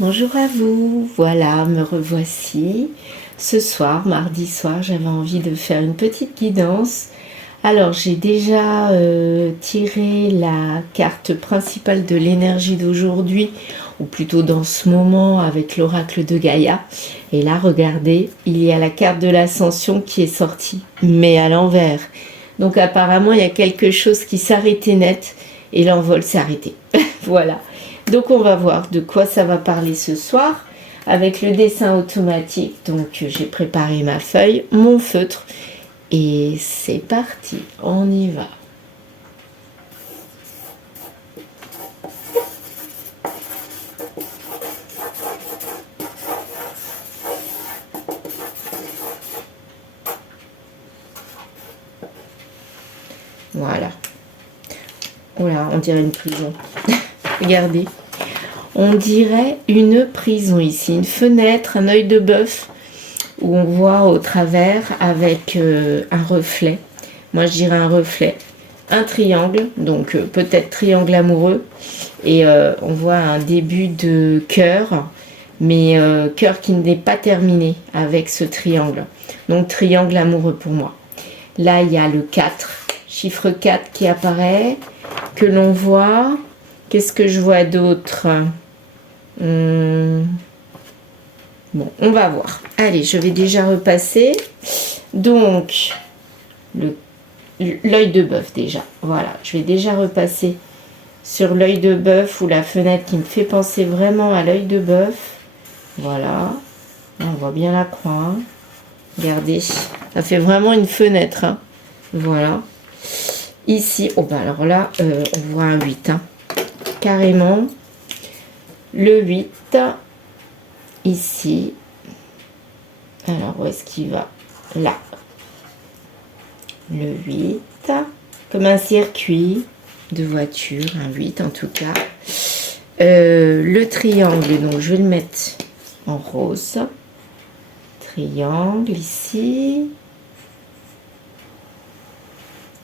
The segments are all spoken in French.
Bonjour à vous, voilà, me revoici. Ce soir, mardi soir, j'avais envie de faire une petite guidance. Alors, j'ai déjà tiré la carte principale de l'énergie d'aujourd'hui, ou plutôt dans ce moment avec l'oracle de Gaïa. Et là, regardez, il y a la carte de l'ascension qui est sortie, mais à l'envers. Donc apparemment, il y a quelque chose qui s'arrêtait net et l'envol s'est arrêté. Voilà. Donc on va voir de quoi ça va parler ce soir avec le dessin automatique. Donc j'ai préparé ma feuille, mon feutre et c'est parti, on y va. Voilà. Oula, on dirait une prison. Regardez. On dirait une prison ici, une fenêtre, un œil de bœuf où on voit au travers avec un reflet. Moi je dirais un reflet, un triangle, donc peut-être triangle amoureux. Et on voit un début de cœur, mais cœur qui n'est pas terminé avec ce triangle. Donc triangle amoureux pour moi. Là il y a le 4, chiffre 4 qui apparaît, que l'on voit. Qu'est-ce que je vois d'autre ? Bon, on va voir. Allez, je vais déjà repasser. Donc, l'œil de bœuf déjà. Voilà, je vais déjà repasser sur l'œil de bœuf ou la fenêtre qui me fait penser vraiment à l'œil de bœuf. Voilà, on voit bien la croix. Hein. Regardez, ça fait vraiment une fenêtre. Hein. Voilà. Ici, oh bah alors là, on voit un 8. Hein. Carrément. Le 8, ici. Alors, où est-ce qu'il va? Là. Le 8, comme un circuit de voiture, un 8 en tout cas. Le triangle, donc je vais le mettre en rose. Triangle ici.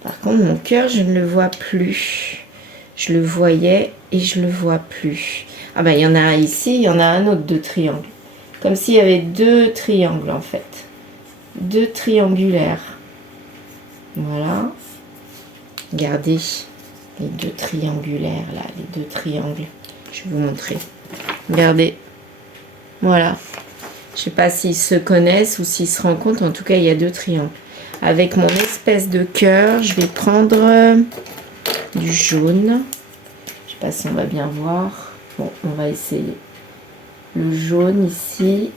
Par contre, mon cœur, je ne le vois plus. Je le voyais et je le vois plus. Ah ben, il y en a un ici, il y en a un autre de triangle. Comme s'il y avait deux triangles en fait. Deux triangulaires. Voilà. Regardez les deux triangulaires là, les deux triangles. Je vais vous montrer. Regardez. Voilà. Je ne sais pas s'ils se connaissent ou s'ils se rencontrent. En tout cas, il y a deux triangles. Avec mon espèce de cœur, je vais prendre du jaune. Je sais pas si on va bien voir. Bon, on va essayer. Le jaune ici,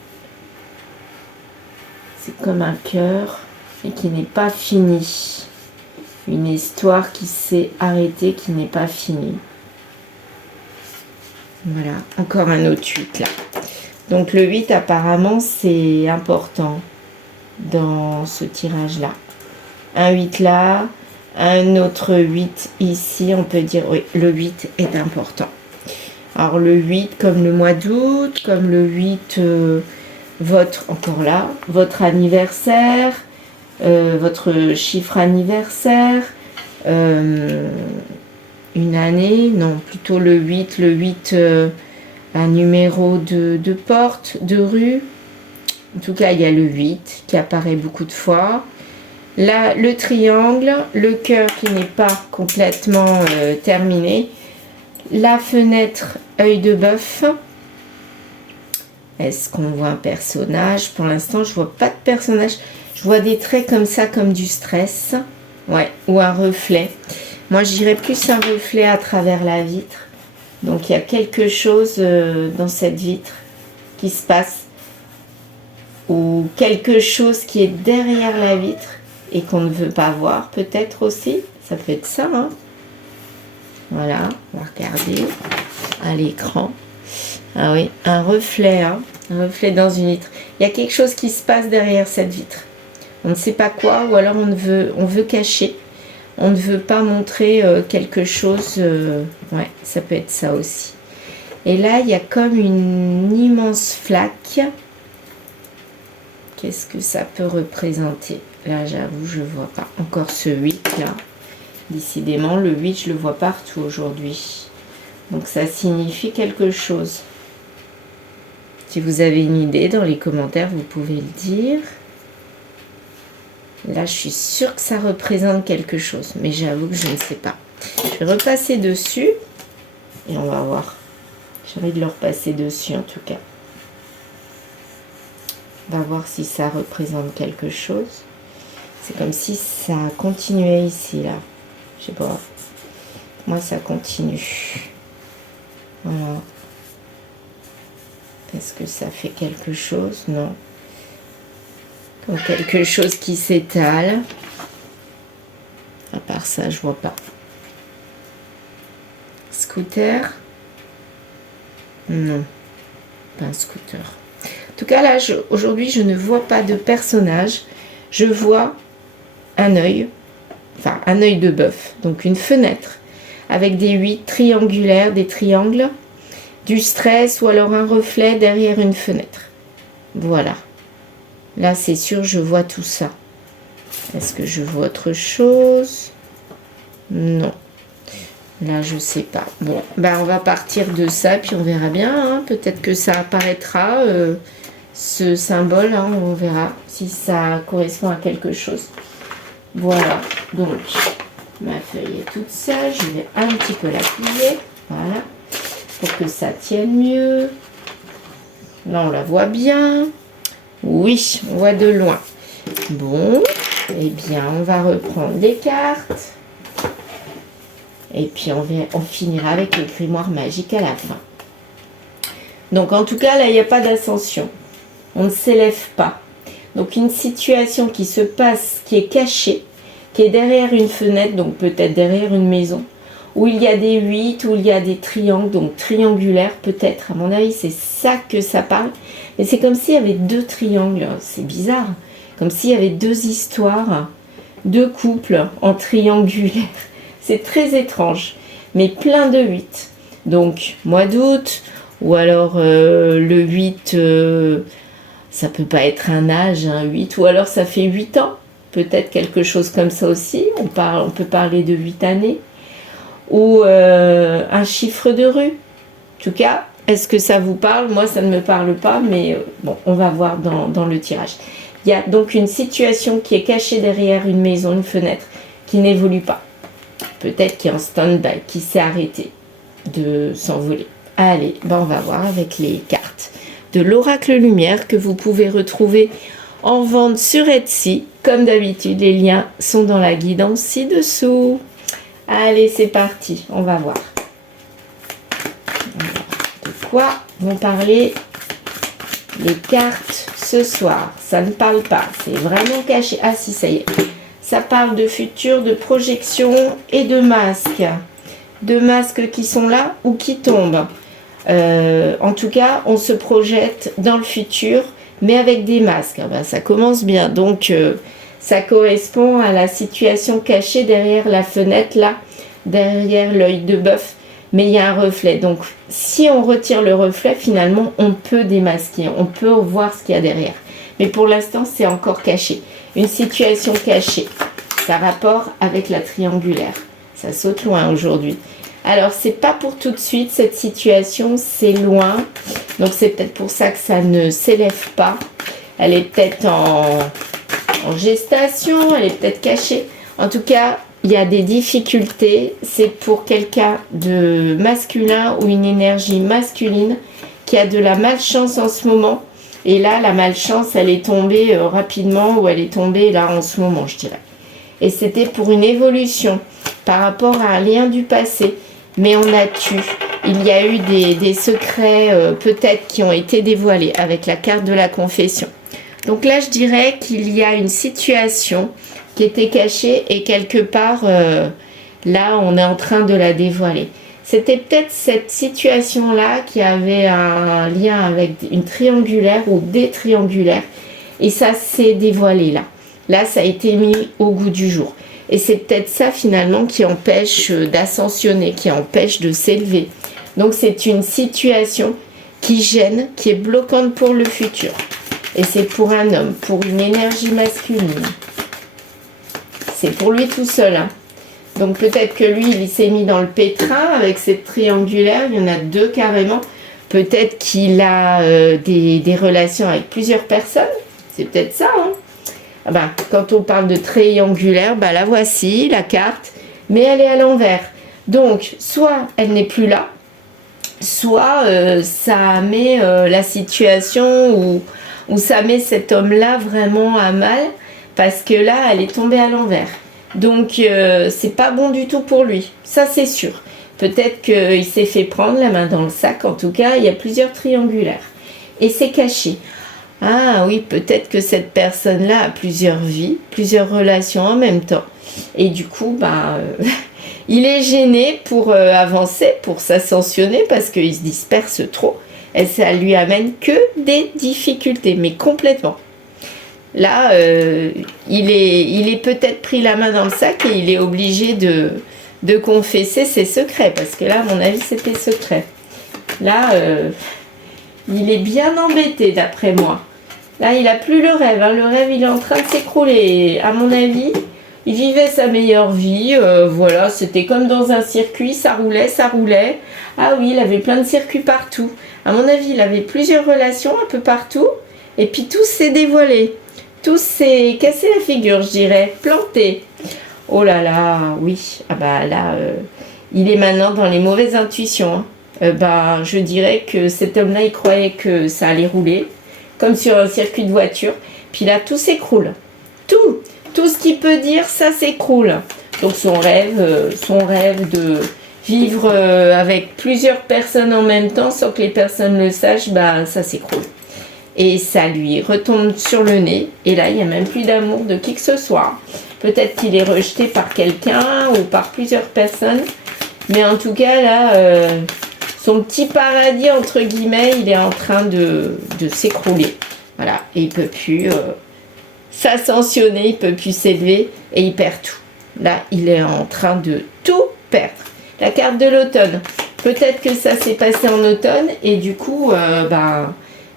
c'est comme un cœur et qui n'est pas fini. Une histoire qui s'est arrêtée, qui n'est pas finie. Voilà, encore un autre 8 là. Donc le 8 apparemment c'est important dans ce tirage là. Un 8 là, un autre 8 ici, on peut dire oui, le 8 est important. Alors le 8 comme le mois d'août, comme le 8 encore là, votre anniversaire, votre chiffre anniversaire, une année, non plutôt le 8 un numéro de porte, de rue. En tout cas il y a le 8 qui apparaît beaucoup de fois. Là le triangle, le cœur qui n'est pas complètement terminé. La fenêtre œil de bœuf. Est-ce qu'on voit un personnage? Pour l'instant, je vois pas de personnage. Je vois des traits comme ça, comme du stress. Ouais, ou un reflet. Moi, je dirais plus un reflet à travers la vitre. Donc, il y a quelque chose dans cette vitre qui se passe. Ou quelque chose qui est derrière la vitre et qu'on ne veut pas voir, peut-être aussi. Ça peut être ça, hein. Voilà, on va regarder à l'écran. Ah oui, un reflet, hein, un reflet dans une vitre. Il y a quelque chose qui se passe derrière cette vitre. On ne sait pas quoi, ou alors on veut cacher. On ne veut pas montrer quelque chose. Ouais, ça peut être ça aussi. Et là, il y a comme une immense flaque. Qu'est-ce que ça peut représenter? Là, j'avoue, je ne vois pas. Encore ce 8 là. Décidément, le 8, je le vois partout aujourd'hui. Donc, ça signifie quelque chose. Si vous avez une idée dans les commentaires, vous pouvez le dire. Là, je suis sûre que ça représente quelque chose, mais j'avoue que je ne sais pas. Je vais repasser dessus et on va voir. J'ai envie de le repasser dessus en tout cas. On va voir si ça représente quelque chose. C'est comme si ça continuait ici, là. Je sais pas. Moi, ça continue. Voilà. Est-ce que ça fait quelque chose? Non. Comme quelque chose qui s'étale. À part ça, je vois pas. Scooter? Non. Pas un scooter. En tout cas, là, aujourd'hui, je ne vois pas de personnage. Je vois un œil. Enfin, un œil de bœuf. Donc, une fenêtre. Avec des 8 triangulaires, des triangles. Du stress ou alors un reflet derrière une fenêtre. Voilà. Là, c'est sûr, je vois tout ça. Est-ce que je vois autre chose? Non. Là, je sais pas. Bon, ben, on va partir de ça, puis on verra bien. Hein. Peut-être que ça apparaîtra, ce symbole. Hein, on verra si ça correspond à quelque chose. Voilà. Donc, ma feuille est toute seule. Je vais un petit peu la plier. Voilà. Pour que ça tienne mieux. Là, on la voit bien. Oui, on voit de loin. Bon, eh bien, on va reprendre les cartes. Et puis, on finira avec le grimoire magique à la fin. Donc, en tout cas, là, il n'y a pas d'ascension. On ne s'élève pas. Donc, une situation qui se passe, qui est cachée, qui est derrière une fenêtre, donc peut-être derrière une maison, où il y a des 8, où il y a des triangles, donc triangulaires peut-être. À mon avis, c'est ça que ça parle. Mais c'est comme s'il y avait 2 triangles. C'est bizarre. Comme s'il y avait 2 histoires, 2 couples en triangulaire. C'est très étrange. Mais plein de 8. Donc, mois d'août, ou alors le 8, ça peut pas être un âge, un 8, ou alors ça fait 8 ans. Peut-être quelque chose comme ça aussi. On peut parler de 8 années. Ou un chiffre de rue. En tout cas, est-ce que ça vous parle? Moi, ça ne me parle pas, mais bon, on va voir dans le tirage. Il y a donc une situation qui est cachée derrière une maison, une fenêtre, qui n'évolue pas. Peut-être qui est en stand-by, qui s'est arrêté de s'envoler. Allez, ben on va voir avec les cartes de l'Oracle Lumière que vous pouvez retrouver en vente sur Etsy. Comme d'habitude, les liens sont dans la guidance ci-dessous. Allez, c'est parti, on va voir. De quoi vont parler les cartes ce soir? Ça ne parle pas, c'est vraiment caché. Ah si, ça y est. Ça parle de futur, de projection et de masques. De masques qui sont là ou qui tombent. En tout cas, on se projette dans le futur, mais avec des masques. Ben, ça commence bien, donc... ça correspond à la situation cachée derrière la fenêtre, là, derrière l'œil de bœuf. Mais il y a un reflet. Donc, si on retire le reflet, finalement, on peut démasquer. On peut voir ce qu'il y a derrière. Mais pour l'instant, c'est encore caché. Une situation cachée. Ça a rapport avec la triangulaire. Ça saute loin aujourd'hui. Alors, c'est pas pour tout de suite, cette situation. C'est loin. Donc, c'est peut-être pour ça que ça ne s'élève pas. Elle est peut-être en gestation, elle est peut-être cachée. En tout cas, il y a des difficultés. C'est pour quelqu'un de masculin ou une énergie masculine qui a de la malchance en ce moment. Et là, la malchance, elle est tombée rapidement ou elle est tombée là en ce moment, je dirais. Et c'était pour une évolution par rapport à un lien du passé. Mais on a tué. Il y a eu des secrets peut-être qui ont été dévoilés avec la carte de la confession. Donc là, je dirais qu'il y a une situation qui était cachée et quelque part, là, on est en train de la dévoiler. C'était peut-être cette situation-là qui avait un lien avec une triangulaire ou des triangulaires et ça s'est dévoilé là. Là, ça a été mis au goût du jour. Et c'est peut-être ça finalement qui empêche d'ascensionner, qui empêche de s'élever. Donc c'est une situation qui gêne, qui est bloquante pour le futur. Et c'est pour un homme, pour une énergie masculine. C'est pour lui tout seul. Hein. Donc peut-être que lui, il s'est mis dans le pétrin avec cette triangulaire. Il y en a 2 carrément. Peut-être qu'il a des relations avec plusieurs personnes. C'est peut-être ça. Hein. Ah ben, quand on parle de triangulaire, ben, la voici, la carte, mais elle est à l'envers. Donc, soit elle n'est plus là, soit ça met la situation où ça met cet homme-là vraiment à mal, parce que là, elle est tombée à l'envers. Donc, c'est pas bon du tout pour lui. Ça, c'est sûr. Peut-être qu'il s'est fait prendre la main dans le sac. En tout cas, il y a plusieurs triangulaires. Et c'est caché. Ah oui, peut-être que cette personne-là a plusieurs vies, plusieurs relations en même temps. Et du coup, il est gêné pour avancer, pour s'ascensionner, parce qu'il se disperse trop. Et ça lui amène que des difficultés, mais complètement. Là, il est peut-être pris la main dans le sac et il est obligé de confesser ses secrets, parce que là, à mon avis, c'était secret. Là, il est bien embêté, d'après moi. Là, il n'a plus le rêve. Hein. Le rêve, il est en train de s'écrouler. À mon avis, il vivait sa meilleure vie. Voilà, c'était comme dans un circuit, ça roulait, ça roulait. Ah oui, il avait plein de circuits partout. À mon avis, il avait plusieurs relations un peu partout. Et puis, tout s'est dévoilé. Tout s'est cassé la figure, je dirais. Planté. Oh là là, oui. Ah bah là, il est maintenant dans les mauvaises intuitions. Hein. Je dirais que cet homme-là, il croyait que ça allait rouler, comme sur un circuit de voiture. Puis là, tout s'écroule. Tout ce qu'il peut dire, ça s'écroule. Donc son rêve de vivre avec plusieurs personnes en même temps, sans que les personnes le sachent, ça s'écroule. Et ça lui retombe sur le nez. Et là, il n'y a même plus d'amour de qui que ce soit. Peut-être qu'il est rejeté par quelqu'un ou par plusieurs personnes. Mais en tout cas, là, son petit paradis, entre guillemets, il est en train de s'écrouler. Voilà. Et il ne peut plus s'ascensionner, il ne peut plus s'élever et il perd tout. Là, il est en train de tout perdre. La carte de l'automne. Peut-être que ça s'est passé en automne et du coup,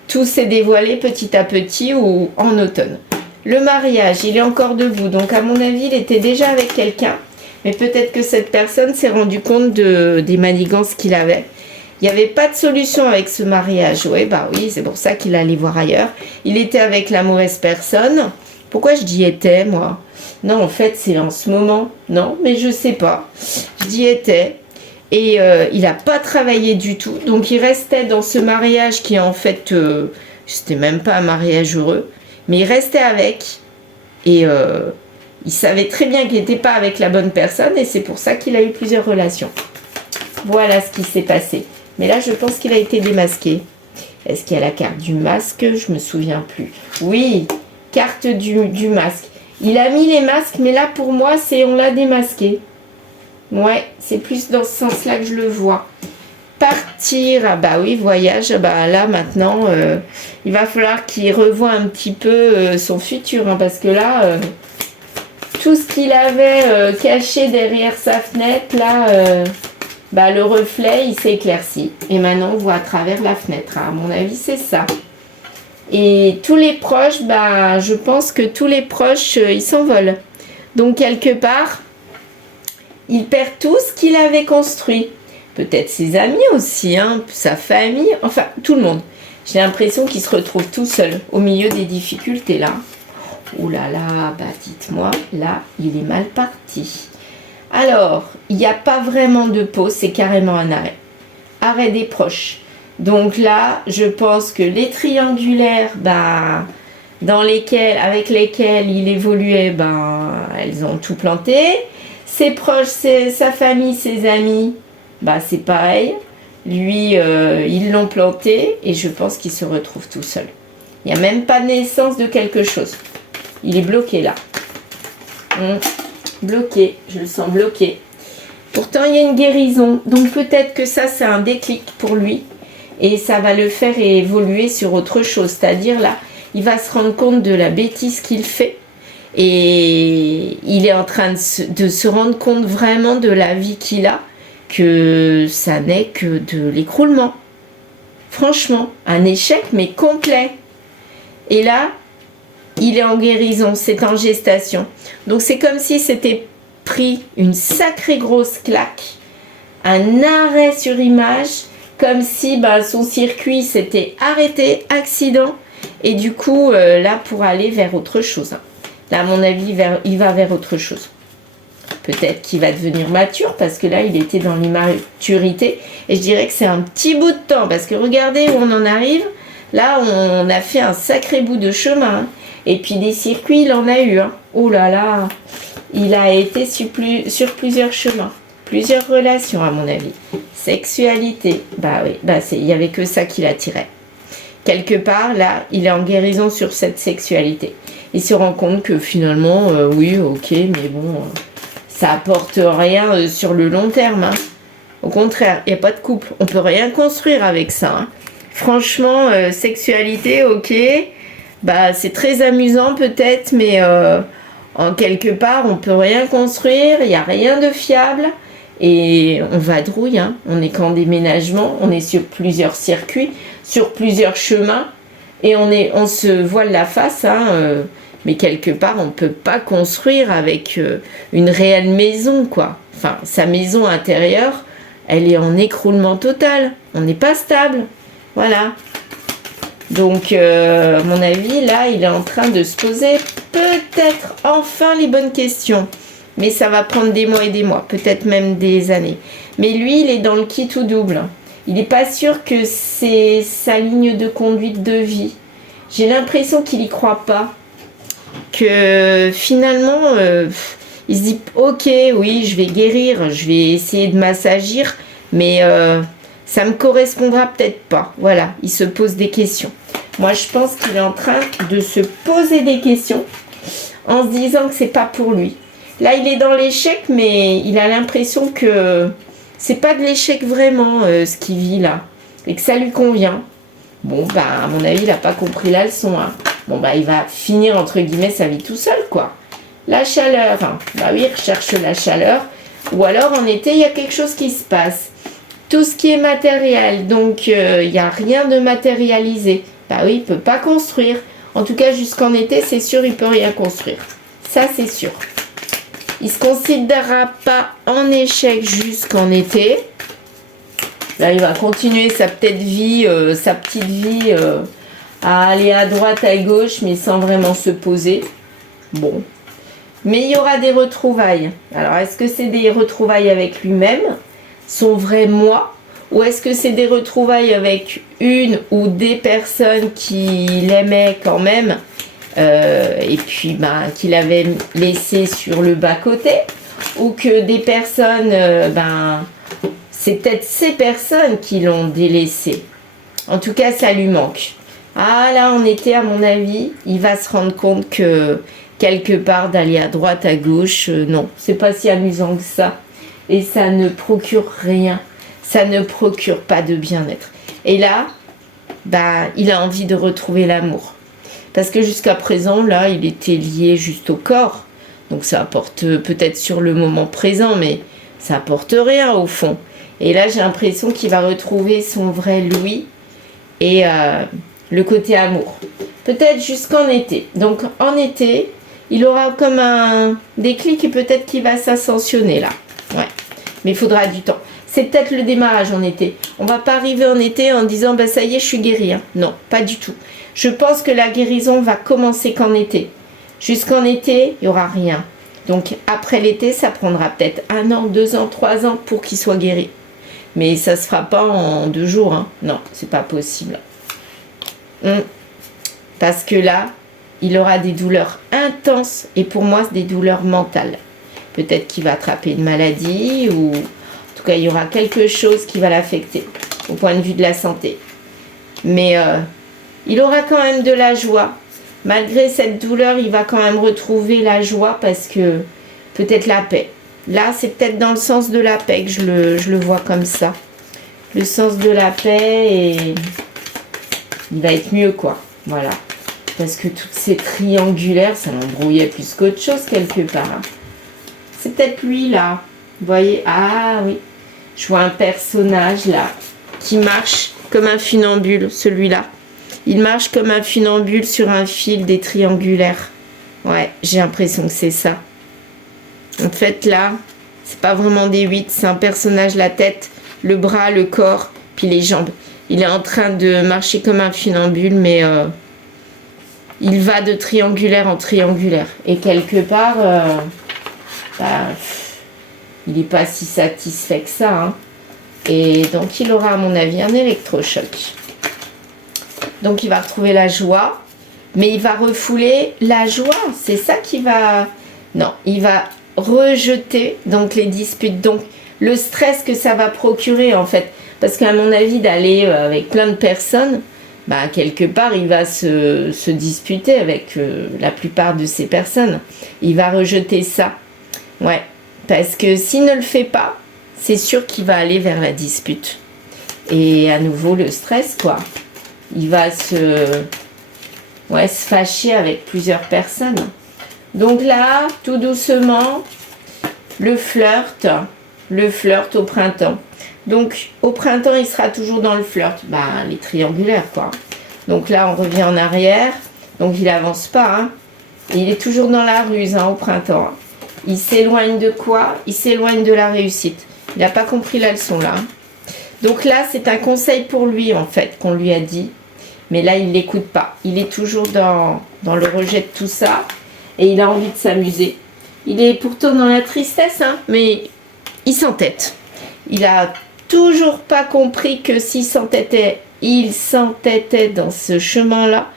tout s'est dévoilé petit à petit ou en automne. Le mariage, il est encore debout. Donc, à mon avis, il était déjà avec quelqu'un. Mais peut-être que cette personne s'est rendu compte des manigances qu'il avait. Il n'y avait pas de solution avec ce mariage. Oui, c'est pour ça qu'il allait voir ailleurs. Il était avec la mauvaise personne. Pourquoi je dis était, moi? Non, en fait, c'est en ce moment. Non, mais je sais pas. Je dis était. Et il n'a pas travaillé du tout. Donc, il restait dans ce mariage qui, en fait, c'était même pas un mariage heureux. Mais il restait avec. Et il savait très bien qu'il n'était pas avec la bonne personne. Et c'est pour ça qu'il a eu plusieurs relations. Voilà ce qui s'est passé. Mais là, je pense qu'il a été démasqué. Est-ce qu'il y a la carte du masque? Je me souviens plus. Oui, carte du masque. Il a mis les masques, mais là, pour moi, on l'a démasqué. Ouais, c'est plus dans ce sens-là que je le vois. Partir, oui, voyage, là, maintenant, il va falloir qu'il revoie un petit peu son futur. Hein, parce que là, tout ce qu'il avait caché derrière sa fenêtre, là... le reflet, il s'est éclairci. Et maintenant, on voit à travers la fenêtre. À mon avis, c'est ça. Et tous les proches, je pense que tous les proches, ils s'envolent. Donc, quelque part, il perd tout ce qu'il avait construit. Peut-être ses amis aussi, hein, sa famille, enfin, tout le monde. J'ai l'impression qu'il se retrouve tout seul, au milieu des difficultés, là. Ouh là là, dites-moi, là, il est mal parti. Alors, il n'y a pas vraiment de pause, c'est carrément un arrêt. Arrêt des proches. Donc là, je pense que les triangulaires, avec lesquels il évoluait, elles ont tout planté. Ses proches, sa famille, ses amis, c'est pareil. Lui, ils l'ont planté et je pense qu'il se retrouve tout seul. Il n'y a même pas de naissance de quelque chose. Il est bloqué là. Bloqué, je le sens bloqué. Pourtant, il y a une guérison. Donc, peut-être que ça, c'est un déclic pour lui. Et ça va le faire évoluer sur autre chose. C'est-à-dire, là, il va se rendre compte de la bêtise qu'il fait. Et il est en train de se rendre compte vraiment de la vie qu'il a. Que ça n'est que de l'écroulement. Franchement, un échec, mais complet. Et là, il est en guérison, c'est en gestation. Donc c'est comme si c'était pris une sacrée grosse claque, un arrêt sur image, comme si son circuit s'était arrêté, accident, et du coup, là, pour aller vers autre chose. Là, à mon avis, il va vers autre chose. Peut-être qu'il va devenir mature, parce que là, il était dans l'immaturité. Et je dirais que c'est un petit bout de temps, parce que regardez où on en arrive. Là, on a fait un sacré bout de chemin. Et puis, des circuits, il en a eu. Oh là là, il a été sur plusieurs chemins. Plusieurs relations, à mon avis. Sexualité, oui, il n'y avait que ça qui l'attirait. Quelque part, là, il est en guérison sur cette sexualité. Il se rend compte que finalement, oui, ok, mais bon, ça apporte rien sur le long terme. Au contraire, il n'y a pas de couple. On peut rien construire avec ça. Franchement, sexualité, ok, c'est très amusant peut-être, mais en quelque part, on peut rien construire, il n'y a rien de fiable. Et on vadrouille, on est qu'en déménagement, on est sur plusieurs circuits, sur plusieurs chemins, et on se voile la face, mais quelque part, on ne peut pas construire avec une réelle maison, quoi. Enfin, sa maison intérieure, elle est en écroulement total, on n'est pas stable, voilà. Donc, à mon avis, là, il est en train de se poser peut-être enfin les bonnes questions. Mais ça va prendre des mois et des mois, peut-être même des années. Mais lui, il est dans le qui tout double. Il n'est pas sûr que c'est sa ligne de conduite de vie. J'ai l'impression qu'il n'y croit pas. Que finalement, il se dit, ok, oui, je vais guérir, je vais essayer de m'assagir, mais ça ne me correspondra peut-être pas. Voilà, il se pose des questions. Moi, je pense qu'il est en train de se poser des questions en se disant que c'est pas pour lui. Là, il est dans l'échec, mais il a l'impression que c'est pas de l'échec vraiment ce qu'il vit là, et que ça lui convient. Bon, à mon avis, il n'a pas compris la leçon. Bon, il va finir entre guillemets sa vie tout seul, quoi. La chaleur, oui, il recherche la chaleur. Ou alors en été, il y a quelque chose qui se passe. Tout ce qui est matériel, donc il n'y a rien de matérialisé. Oui, il ne peut pas construire. En tout cas, jusqu'en été, c'est sûr, il ne peut rien construire. Ça, c'est sûr. Il ne se considérera pas en échec jusqu'en été. Là, il va continuer sa petite vie, à aller à droite, à gauche, mais sans vraiment se poser. Bon. Mais il y aura des retrouvailles. Alors, est-ce que c'est des retrouvailles avec lui-même, son vrai moi, ou est-ce que c'est des retrouvailles avec une ou des personnes qui l'aimaient quand même, et puis qu'il avait laissé sur le bas-côté, ou que des personnes, c'est peut-être ces personnes qui l'ont délaissé. En tout cas, ça lui manque. Là, en été, à mon avis, il va se rendre compte que quelque part, d'aller à droite, à gauche, non, c'est pas si amusant que ça. Et ça ne procure rien. Ça ne procure pas de bien-être. Et là, il a envie de retrouver l'amour. Parce que jusqu'à présent, là, il était lié juste au corps. Donc ça apporte peut-être sur le moment présent, mais ça apporte rien au fond. Et là, j'ai l'impression qu'il va retrouver son vrai lui et le côté amour. Peut-être jusqu'en été. Donc en été, il aura comme un déclic et peut-être qu'il va s'ascensionner là. Ouais. Mais il faudra du temps. C'est peut-être le démarrage en été. On ne va pas arriver en été en disant ça y est, je suis guérie. Non, pas du tout. Je pense que la guérison va commencer qu'en été. Jusqu'en été, il n'y aura rien. Donc après l'été, ça prendra peut-être 1 an, 2 ans, 3 ans pour qu'il soit guéri. Mais ça ne se fera pas en 2 jours. Non, c'est pas possible. Parce que là, il aura des douleurs intenses et pour moi, c'est des douleurs mentales. Peut-être qu'il va attraper une maladie ou en tout cas, il y aura quelque chose qui va l'affecter au point de vue de la santé. Mais il aura quand même de la joie. Malgré cette douleur, il va quand même retrouver la joie parce que peut-être la paix. Là, c'est peut-être dans le sens de la paix que je le vois comme ça. Le sens de la paix et il va être mieux, quoi. Voilà. Parce que toutes ces triangulaires, ça l'embrouillait plus qu'autre chose quelque part. C'est peut-être lui, là. Vous voyez? Ah oui. Je vois un personnage, là, qui marche comme un funambule, celui-là. Il marche comme un funambule sur un fil des triangulaires. Ouais, j'ai l'impression que c'est ça. En fait, là, c'est pas vraiment des 8, c'est un personnage, la tête, le bras, le corps Puis les jambes. Il est en train de marcher comme un funambule, mais il va de triangulaire en triangulaire. Et quelque part, il n'est pas si satisfait que ça. Hein. Et donc, il aura, à mon avis, un électrochoc. Donc, il va retrouver la joie. Mais il va refouler la joie. C'est ça qui va... Non, il va rejeter donc les disputes. Donc, le stress que ça va procurer, en fait. Parce qu'à mon avis, d'aller avec plein de personnes, quelque part, il va se disputer avec la plupart de ces personnes. Il va rejeter ça. Ouais. Parce que s'il ne le fait pas, c'est sûr qu'il va aller vers la dispute. Et à nouveau, le stress, quoi. Il va se fâcher avec plusieurs personnes. Donc là, tout doucement, le flirt au printemps. Donc, au printemps, il sera toujours dans le flirt. Les triangulaires, quoi. Donc là, on revient en arrière. Donc, il avance pas. Hein. Et il est toujours dans la ruse au printemps. Hein. Il s'éloigne de quoi? Il s'éloigne de la réussite. Il n'a pas compris la leçon, là. Donc là, c'est un conseil pour lui, en fait, qu'on lui a dit. Mais là, il ne l'écoute pas. Il est toujours dans le rejet de tout ça. Et il a envie de s'amuser. Il est pourtant dans la tristesse, hein, mais il s'entête. Il a toujours pas compris que s'il s'entêtait dans ce chemin-là,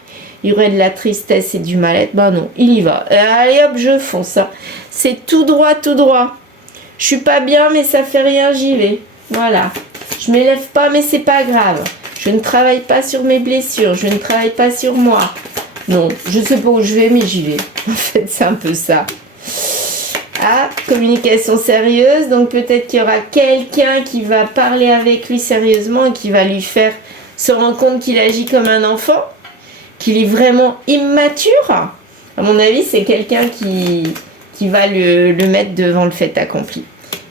il y aurait de la tristesse et du mal-être. Non, il y va. Allez hop, je fonce. Hein. C'est tout droit, tout droit. Je suis pas bien, mais ça fait rien, j'y vais. Voilà. Je m'élève pas, mais c'est pas grave. Je ne travaille pas sur mes blessures. Je ne travaille pas sur moi. Non, je sais pas où je vais, mais j'y vais. En fait, c'est un peu ça. Ah, communication sérieuse. Donc, peut-être qu'il y aura quelqu'un qui va parler avec lui sérieusement et qui va lui faire se rendre compte qu'il agit comme un enfant, qu'il est vraiment immature. À mon avis, c'est quelqu'un qui va le mettre devant le fait accompli.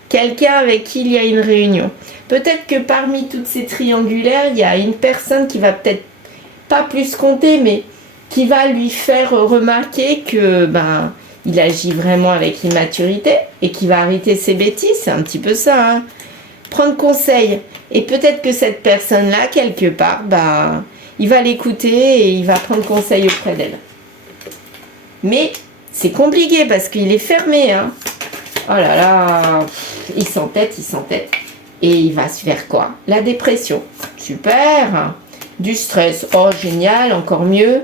Quelqu'un avec qui il y a une réunion. Peut-être que parmi toutes ces triangulaires, il y a une personne qui va peut-être pas plus compter, mais qui va lui faire remarquer que il agit vraiment avec immaturité et qui va arrêter ses bêtises. C'est un petit peu ça. Hein. Prendre conseil. Et peut-être que cette personne-là, quelque part, il va l'écouter et il va prendre conseil auprès d'elle. Mais c'est compliqué parce qu'il est fermé. Hein. Oh là là, il s'entête. Et il va se faire quoi? La dépression. Super. Du stress. Oh, génial, encore mieux.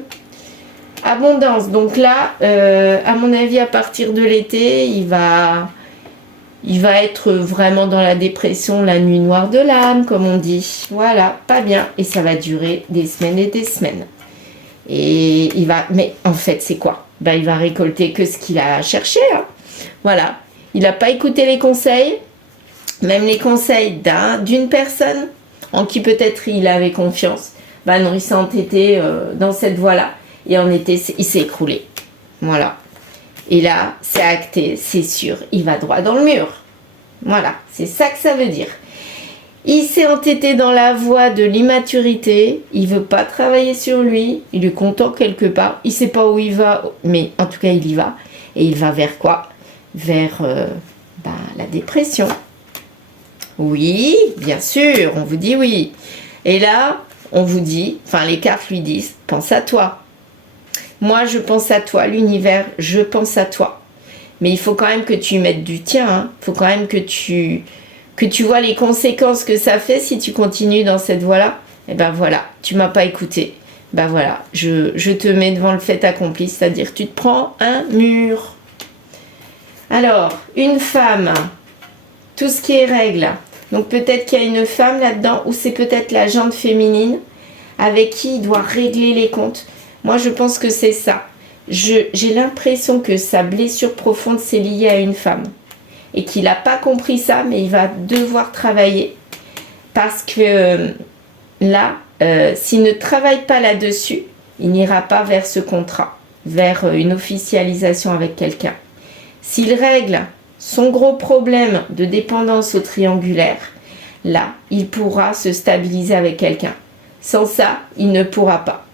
Abondance. Donc là, à mon avis, à partir de l'été, il va être vraiment dans la dépression, la nuit noire de l'âme, comme on dit. Voilà, pas bien. Et ça va durer des semaines et des semaines. Et mais en fait, c'est quoi? Il va récolter que ce qu'il a cherché. Hein. Voilà. Il n'a pas écouté les conseils, même les conseils d'une personne en qui peut-être il avait confiance. Non, il s'est entêté dans cette voie-là. Et en été, il s'est écroulé. Voilà. Et là, c'est acté, c'est sûr. Il va droit dans le mur. Voilà. C'est ça que ça veut dire. Il s'est entêté dans la voie de l'immaturité. Il veut pas travailler sur lui. Il est content quelque part. Il sait pas où il va. Mais en tout cas, il y va. Et il va vers quoi? Vers la dépression. Oui, bien sûr. On vous dit oui. Et là, on vous dit, les cartes lui disent, pense à toi. Moi, je pense à toi, l'univers, je pense à toi. Mais il faut quand même que tu mettes du tien. Hein. Il faut quand même que tu vois les conséquences que ça fait si tu continues dans cette voie-là. Et voilà, tu m'as pas écouté. Voilà, je te mets devant le fait accompli, c'est-à-dire tu te prends un mur. Alors, une femme, tout ce qui est règles. Donc peut-être qu'il y a une femme là-dedans, ou c'est peut-être la jante féminine avec qui il doit régler les comptes. Moi, je pense que c'est ça. J'ai l'impression que sa blessure profonde, c'est lié à une femme. Et qu'il n'a pas compris ça, mais il va devoir travailler. Parce que là, s'il ne travaille pas là-dessus, il n'ira pas vers ce contrat, vers une officialisation avec quelqu'un. S'il règle son gros problème de dépendance au triangulaire, là, il pourra se stabiliser avec quelqu'un. Sans ça, il ne pourra pas.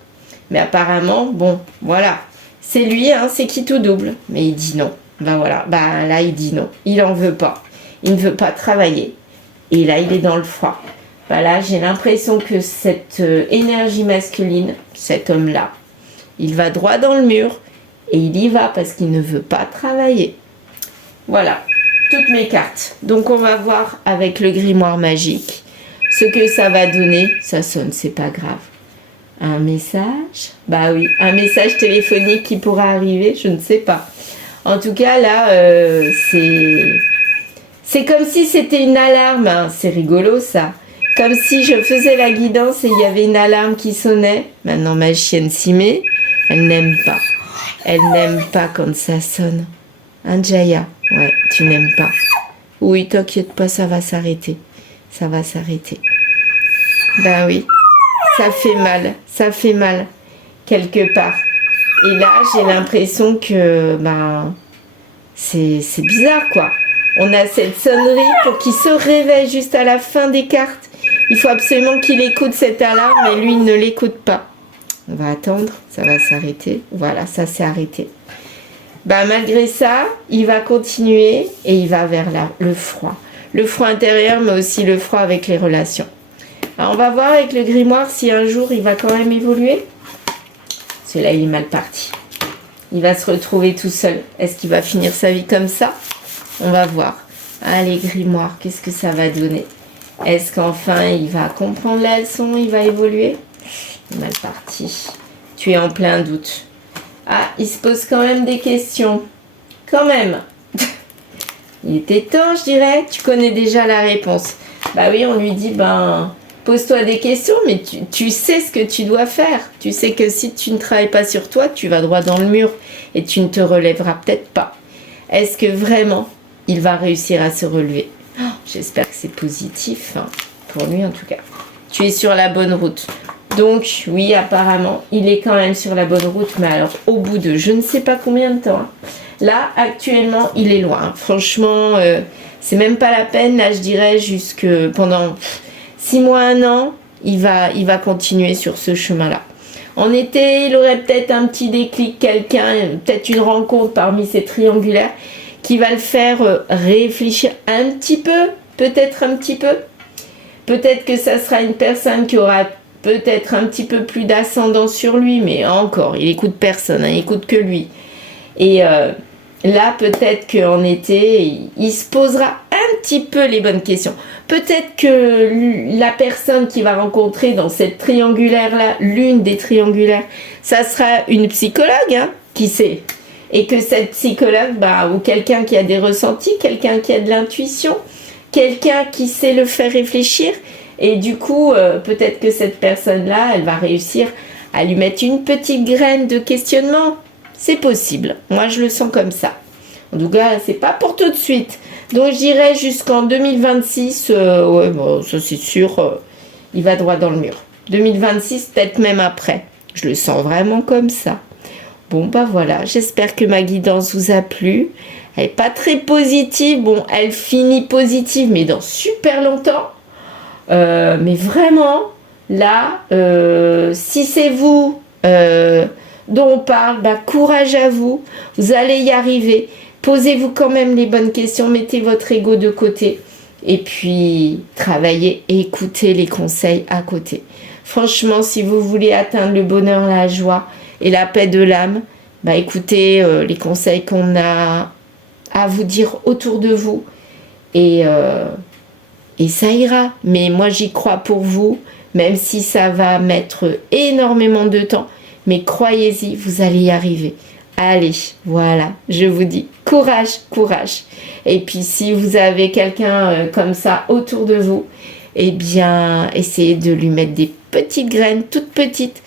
Mais apparemment, voilà. C'est lui, c'est qui tout double. Mais il dit non. Là, il dit non. Il n'en veut pas. Il ne veut pas travailler. Et là, il est dans le froid. bah là, j'ai l'impression que cette énergie masculine, cet homme-là, il va droit dans le mur et il y va parce qu'il ne veut pas travailler. Voilà, toutes mes cartes. Donc, on va voir avec le grimoire magique ce que ça va donner. Ça sonne, c'est pas grave. Un message? Bah oui, un message téléphonique qui pourra arriver, je ne sais pas. En tout cas, là, c'est comme si c'était une alarme. Hein. C'est rigolo, ça. Comme si je faisais la guidance et il y avait une alarme qui sonnait. Maintenant, ma chienne s'y met. Elle n'aime pas. Elle n'aime pas quand ça sonne. Hein, Jaya? Ouais, tu n'aimes pas. Oui, t'inquiète pas, ça va s'arrêter. Ça va s'arrêter. Ben oui, ça fait mal, quelque part. Et là, j'ai l'impression que, c'est bizarre, quoi. On a cette sonnerie pour qu'il se réveille juste à la fin des cartes. Il faut absolument qu'il écoute cette alarme, mais lui, il ne l'écoute pas. On va attendre, ça va s'arrêter. Voilà, ça s'est arrêté. Malgré ça, il va continuer et il va vers le froid. Le froid intérieur, mais aussi le froid avec les relations. Alors, on va voir avec le grimoire si un jour il va quand même évoluer. Celui-là, il est mal parti. Il va se retrouver tout seul. Est-ce qu'il va finir sa vie comme ça? On va voir. Allez, grimoire, qu'est-ce que ça va donner? Est-ce qu'enfin il va comprendre la leçon? Il va évoluer? Il est mal parti. Tu es en plein doute. Ah, il se pose quand même des questions. Quand même. Il était temps, je dirais. Tu connais déjà la réponse. Bah oui, on lui dit, pose-toi des questions, mais tu sais ce que tu dois faire. Tu sais que si tu ne travailles pas sur toi, tu vas droit dans le mur et tu ne te relèveras peut-être pas. Est-ce que vraiment, il va réussir à se relever? J'espère que c'est positif, hein, pour lui en tout cas. Tu es sur la bonne route. Donc, oui, apparemment, il est quand même sur la bonne route, mais alors au bout de je ne sais pas combien de temps. Hein. Là, actuellement, il est loin. Franchement, c'est même pas la peine. Là, je dirais jusque pendant 6 mois, 1 an, il va continuer sur ce chemin-là. En été, il aurait peut-être un petit déclic, quelqu'un, peut-être une rencontre parmi ces triangulaires qui va le faire réfléchir un petit peu, peut-être un petit peu. Peut-être que ça sera une personne qui aura peut-être un petit peu plus d'ascendant sur lui, mais encore, il écoute personne, hein, il écoute que lui. Et là, peut-être qu'en été, il se posera un petit peu les bonnes questions. Peut-être que la personne qu'il va rencontrer dans cette triangulaire-là, l'une des triangulaires, ça sera une psychologue, hein, qui sait. Et que cette psychologue, ou quelqu'un qui a des ressentis, quelqu'un qui a de l'intuition, quelqu'un qui sait le faire réfléchir. Et du coup, peut-être que cette personne-là, elle va réussir à lui mettre une petite graine de questionnement. C'est possible. Moi, je le sens comme ça. En tout cas, c'est pas pour tout de suite. Donc, je dirais jusqu'en 2026, ça c'est sûr, il va droit dans le mur. 2026, peut-être même après. Je le sens vraiment comme ça. Bon, voilà. J'espère que ma guidance vous a plu. Elle n'est pas très positive. Bon, elle finit positive, mais dans super longtemps. Mais vraiment, là, si c'est vous dont on parle, courage à vous. Vous allez y arriver. Posez-vous quand même les bonnes questions. Mettez votre ego de côté. Et puis, travaillez et écoutez les conseils à côté. Franchement, si vous voulez atteindre le bonheur, la joie et la paix de l'âme, écoutez les conseils qu'on a à vous dire autour de vous. Et ça ira. Mais moi, j'y crois pour vous, même si ça va mettre énormément de temps. Mais croyez-y, vous allez y arriver. Allez, voilà, je vous dis courage, courage. Et puis, si vous avez quelqu'un comme ça autour de vous, eh bien, essayez de lui mettre des petites graines, toutes petites.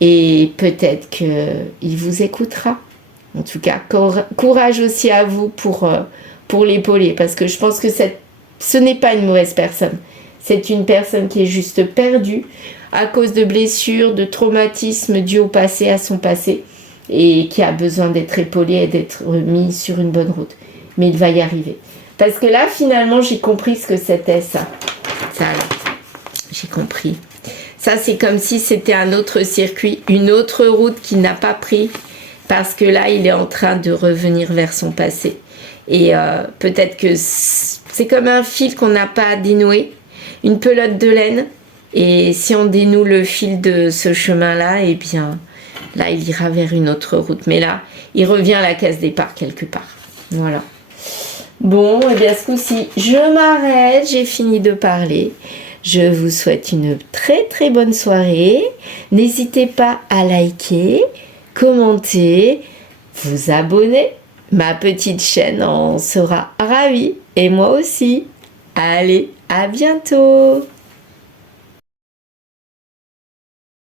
Et peut-être qu'il vous écoutera. En tout cas, courage aussi à vous pour l'épauler. Parce que je pense que ce n'est pas une mauvaise personne. C'est une personne qui est juste perdue à cause de blessures, de traumatismes dus au passé, à son passé. Et qui a besoin d'être épaulé et d'être mis sur une bonne route. Mais il va y arriver. Parce que là, finalement, j'ai compris ce que c'était ça. Ça, là. J'ai compris. Ça, c'est comme si c'était un autre circuit, une autre route qu'il n'a pas pris. Parce que là, il est en train de revenir vers son passé. Et peut-être que c'est comme un fil qu'on n'a pas dénoué. une pelote de laine. Et si on dénoue le fil de ce chemin-là, eh bien, là, il ira vers une autre route. Mais là, il revient à la case départ quelque part. Voilà. Bon, et bien ce coup-ci, je m'arrête. J'ai fini de parler. Je vous souhaite une très très bonne soirée. N'hésitez pas à liker, commenter, vous abonner. Ma petite chaîne en sera ravie. Et moi aussi. Allez, à bientôt!